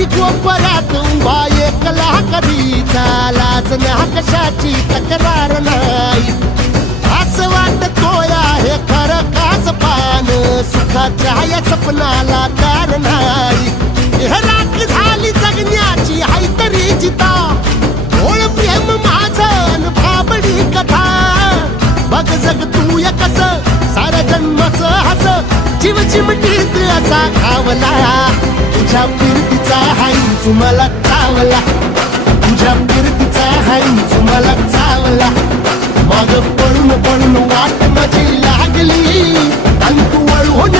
खाली कोपऱ्यात उभा एकला कधीचा लाज ना कशाची तक्रार नाही असं वाटतोय आहे खरं काच पान सुखाच्या या सपनाला तार नाही राख झाली जगण्याची हाय तरी जिता ओळ प्रेम माझं भाबडी कथा बघ जग तू या कस साऱ्या जन्माचं हस जीव चिमटीत असा खावला तुझ्या फिरतीचा हाय तुम्हाला चावला तुझ्या फिरतीचा हाय तुम्हाला चावला माग पळून पळून वाट माझी लागली आणि तू वळून